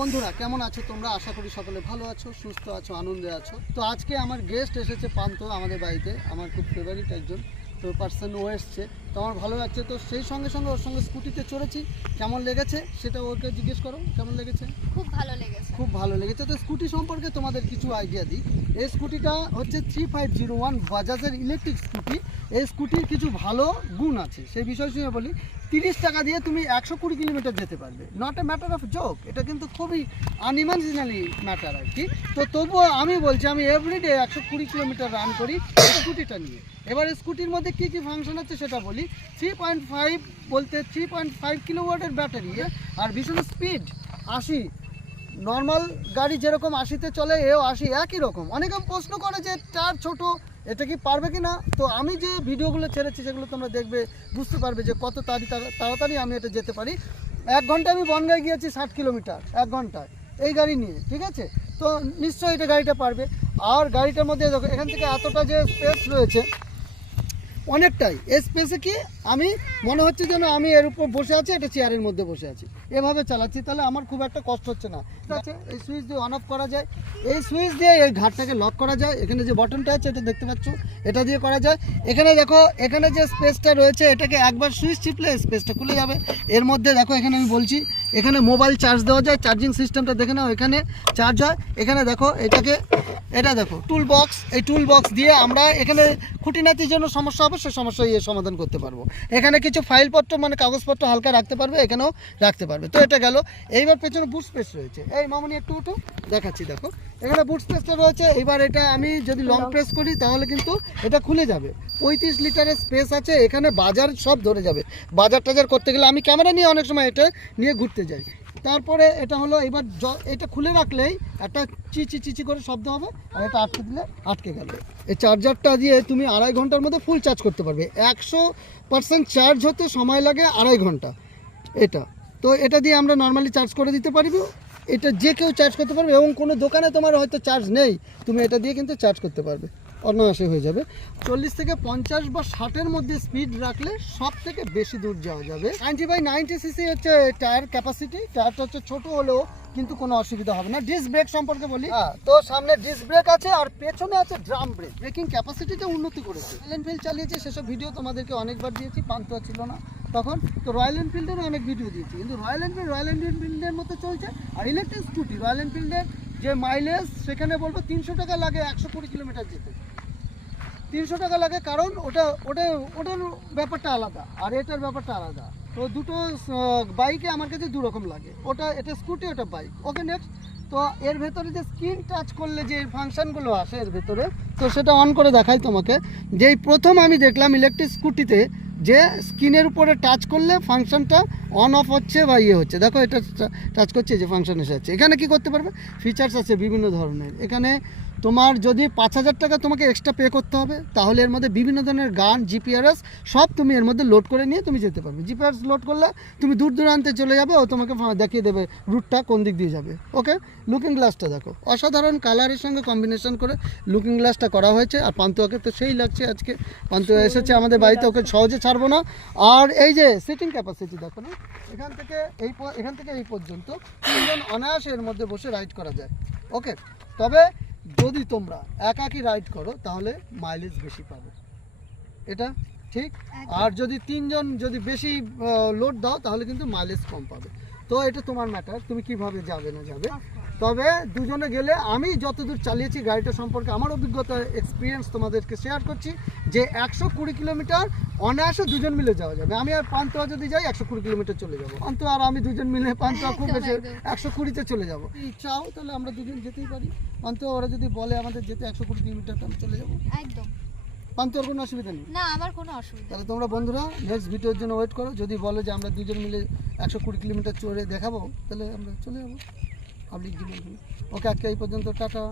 বন্ধুরা কেমন আছো তোমরা? আশা করি সকলে ভালো আছো সুস্থ আছো আনন্দে আছো। তো আজকে আমার গেস্ট এসেছে পান্ত আমাদের বাড়িতে আমার খুব ফেভারিট একজন তো পার্সন ও এসছে। তো আমার ভালো লাগছে তো সেই সঙ্গে সঙ্গে ওর সঙ্গে স্কুটিতে চড়েছি। কেমন লেগেছে? সেটা ওকে জিজ্ঞেস করো কেমন লেগেছে? খুব ভালো লেগেছে। খুব ভালো লেগেছে। তো স্কুটি সম্পর্কে তোমাদের কিছু আইডিয়া দিই। এই স্কুটিটা হচ্ছে থ্রি ফাইভ জিরো ওয়ান বাজাজের ইলেকট্রিক স্কুটি এই স্কুটির কিছু ভালো গুণ আছে। সেই বিষয় শুনে বলি। তিরিশ টাকা দিয়ে তুমি একশো কুড়ি কিলোমিটার যেতে পারবে। Not a matter of joke এটা কিন্তু খুবই আনইমাজিনালি ম্যাটার আর কি। তো তবুও আমি বলছি, আমি এভরিডে একশো কুড়ি কিলোমিটার রান করি স্কুটিটা নিয়ে। এবার স্কুটির মধ্যে কী কী ফাংশন আছে সেটা বলি। থ্রি পয়েন্ট ফাইভ বলতে থ্রি পয়েন্ট ফাইভ কিলোওয়াটের ব্যাটারি আর ভীষণ স্পিড আশি। নর্মাল গাড়ি যেরকম আশিতে চলে, এও আশি, একই রকম। অনেকে প্রশ্ন করে যে টার ছোট এটা কি পারবে কি না? তো আমি যে ভিডিওগুলো ছেড়েছি, সেগুলো তোমরা দেখবে, বুঝতে পারবে যে কত তাড়ি, তাড়াতাড়ি আমি এটা যেতে পারি। এক ঘণ্টা আমি বনগায় গিয়েছি ষাট কিলোমিটার, এক ঘন্টায়, এই গাড়ি নিয়ে, ঠিক আছে? তো নিশ্চয়ই এটা গাড়িটা পারবে। আর গাড়িটার মধ্যে দেখো, এখান থেকে এতটা যে স্পেস রয়েছে অনেকটাই। স্পেসে কি আমি, মনে হচ্ছে যেন আমি এর উপর বসে আছি, একটা চেয়ারের মধ্যে বসে আছি। এভাবে চালাচ্ছি, তাহলে আমার খুব একটা কষ্ট হচ্ছে না। এই সুইচ দিয়ে অন অফ করা যায়। এই সুইচ দিয়ে এই ঘাটটাকে লক করা যায়। এখানে যে বটনটা আছে, এটা দেখতে পাচ্ছ, এটা দিয়ে করা যায়। এখানে দেখো, এখানে যে স্পেসটা রয়েছে, এটাকে একবার সুইচ চিপলে স্পেসটা খুলে যাবে। এর মধ্যে দেখো, এখানে আমি বলছি এখানে মোবাইল চার্জ দেওয়া যায়, চার্জিং সিস্টেমটা দেখে নাও, এখানে চার্জ হয়। এখানে দেখো, এটাকে, এটা দেখো টুল বক্স এই টুল বক্স দিয়ে আমরা এখানে খুঁটিনাতির জন্য সমস্যা হবে, সে সমস্যা ইয়ে সমাধান করতে পারব। এখানে কিছু ফাইলপত্র মানে কাগজপত্র হালকা রাখতে পারবে, এখানেও রাখতে পারবে। তো এটা গেল, এইবার পেছনে বুট স্পেস রয়েছে। এই মামনি একটু উঠো, দেখাচ্ছি, দেখো। এখানে বুট স্পেসটা রয়েছে এবার এটা আমি যদি লং প্রেস করি, তাহলে কিন্তু এটা খুলে যাবে। পঁয়ত্রিশ লিটারের স্পেস আছে, এখানে বাজার সব ধরে যাবে। বাজার টাজার করতে গেলে আমি ক্যামেরা নিয়ে অনেক সময় এটা নিয়ে ঘুরতে যাই তারপরে এটা হলো এবার এটা খুলে রাখলেই একটা চিচি চিচি করে শব্দ হবে আর এটা আটকে দিলে আটকে গেল। এই চার্জারটা দিয়ে তুমি আড়াই ঘণ্টার মধ্যে ফুল চার্জ করতে পারবে। একশো পার্সেন্ট চার্জ হতে সময় লাগে আড়াই ঘণ্টা। এটা। তো এটা দিয়ে আমরা নর্মালি চার্জ করে দিতে পারব। এটা যে কেউ চার্জ করতে পারবে এবং কোনো দোকানে তোমার হয়তো চার্জ নেই, তুমি এটা দিয়ে কিন্তু চার্জ করতে পারবে। অনায়াসে হয়ে যাবে। চল্লিশ থেকে পঞ্চাশ বা ষাটের মধ্যে স্পিড রাখলে সব থেকে বেশি দূর যাওয়া যাবে। নাইনটি বাই নাইনটি সিসি হচ্ছে টায়ার ক্যাপাসিটি টায়ারটা হচ্ছে ছোট হলেও কিন্তু কোনো অসুবিধা হবে না। ডিস্ক ব্রেক সম্পর্কে বলি। হ্যাঁ তো সামনে ডিস্ক ব্রেক আছে আর পেছনে আছে ড্রাম ব্রেক ব্রেকিং ক্যাপাসিটিতে উন্নতি করেছে। রয়্যাল এনফিল্ড চালিয়েছে সেসব ভিডিও তোমাদেরকে অনেকবার দিয়েছি পান্তুয়া ছিল না। তখন তো রয়্যাল এনফিল্ডেরও অনেক ভিডিও দিয়েছি। কিন্তু রয়্যাল এনফিল্ড রয়্যাল এনফিল্ডের মতো চলছে আর ইলেকট্রিক স্কুটি রয়্যাল এনফিল্ডের যে মাইলেজ সেখানে বলব তিনশো টাকা লাগে একশো কুড়ি কিলোমিটার যেতে। তিনশো টাকা লাগে কারণ ওটা ওটা, ওটার ব্যাপারটা আলাদা আর এটার ব্যাপারটা আলাদা। তো দুটো বাইকে আমার কাছে দু রকম লাগে। ওটা, এটা স্কুটি ওটা বাইক ওকে নেক্সট তো এর ভেতরে যে স্ক্রিন টাচ করলে যে ফাংশনগুলো আসে এর ভেতরে, তো সেটা অন করে দেখাই তোমাকে। যেই প্রথম আমি দেখলাম ইলেকট্রিক স্কুটিতে যে স্ক্রিনের উপরে টাচ করলে ফাংশনটা অন অফ হচ্ছে বা ইয়ে হচ্ছে। দেখো এটা টাচ করছে যে ফাংশন এসে যাচ্ছে। এখানে কি করতে পারবে? ফিচার্স আছে বিভিন্ন ধরনের। এখানে তোমার যদি পাঁচ হাজার টাকা তোমাকে এক্সট্রা পে করতে হবে, তাহলে এর মধ্যে বিভিন্ন ধরনের গান জিপিআরএস সব তুমি এর মধ্যে লোড করে নিয়ে তুমি যেতে পারবে। জিপিআরএস লোড করলে তুমি দূর দূরান্তে চলে যাবে ও তোমাকে দেখিয়ে দেবে রুটটা কোন দিক দিয়ে যাবে। ওকে লুকিং গ্লাসটা দেখো। অসাধারণ কালারের সঙ্গে কম্বিনেশন করে লুকিং গ্লাসটা করা হয়েছে। আর পান্তুয়াকে তো সেই লাগছে আজকে। পান্তুয়া এসেছে আমাদের বাড়িতে, ওকে সহজে ছাড়বো না। আর এই যে সিটিং ক্যাপাসিটি দেখো না। এখান থেকে এই এখান থেকে এই পর্যন্ত তিনজন অনায়াসে এর মধ্যে বসে রাইড করা যায়। ওকে তবে যদি তোমরা একাকি রাইড করো তাহলে মাইলেজ বেশি পাবে। এটা ঠিক? আর যদি তিনজন যদি বেশি লোড দাও তাহলে কিন্তু মাইলেজ কম পাবে। তো এটা তোমার ম্যাটার তুমি কীভাবে যাবে না যাবে? তবে দুজনে গেলে আমি যতদূর চালিয়েছি গাড়িটা সম্পর্কে আমার অভিজ্ঞতা এক্সপিরিয়েন্স তোমাদেরকে শেয়ার করছি যে একশো কুড়ি কিলোমিটার অনায়াসে দুজন মিলে যাওয়া যাবে। আমি আর পান্তুয়া যদি যাই একশো কুড়ি কিলোমিটার চলে যাব। পান্তুয়া আর আমি দুজন মিলে পান্তুয়া খুব বেশি একশো কুড়িতে চলে যাব। চাও তাহলে আমরা দুজন যেতেই পারি। পান্তুয়া ওরা যদি বলে আমাদের যেতে একশো কুড়ি কিলোমিটার আমি চলে যাব। একদম। পান্তুয়ার কোনো অসুবিধা নেই? না আমার কোনো অসুবিধা তাহলে তোমরা বন্ধুরা নেক্সট ভিডিওর জন্য ওয়েট করো। যদি বলো যে আমরা দুজন মিলে একশো কুড়ি কিলোমিটার চড়ে দেখাবো তাহলে আমরা চলে যাব। পাবলিক জীবন ওকে আজকে এই পর্যন্ত টাটা